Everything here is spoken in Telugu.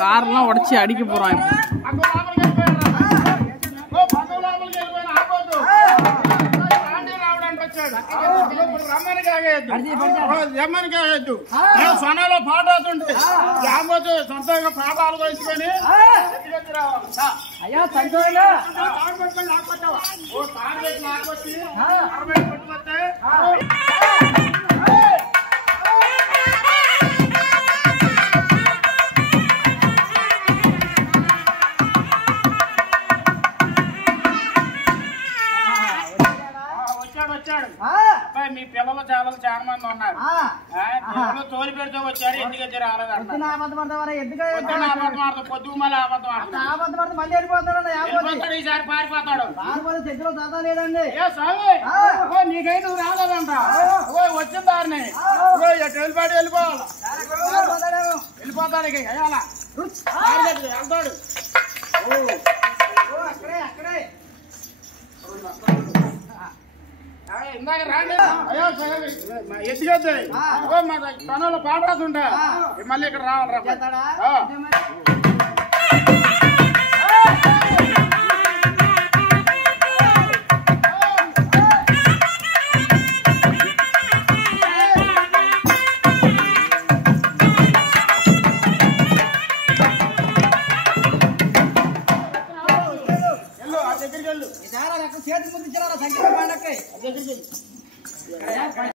కార్లో ఉడిచి అడిగి పోరాం రమ్మనికాయద్దు సొనలో పాట అవుతుంటే లేకపోతే సొంతంగా పాఠాలు వేసుకొని అయ్యా సంతోషంగా వచ్చాడు మీ పిల్లలు చాలా మంది ఉన్నారు తోలి పెడితే వచ్చారు ఎందుకు రాలేదు పొద్దు మళ్ళీ అబద్ధం ఈసారి పారిపోతాడు లేదండి నీకై నువ్వు రాలేదంట వచ్చిన దారిని వెళ్ళిపోయాడు వెళ్ళిపోతాడు ఇక వెళ్తాడు ఇందాక రాండి ఎత్తుకెత్తాయి మా తనలో పాట రాస్తుంటా మళ్ళీ ఇక్కడ రావాలి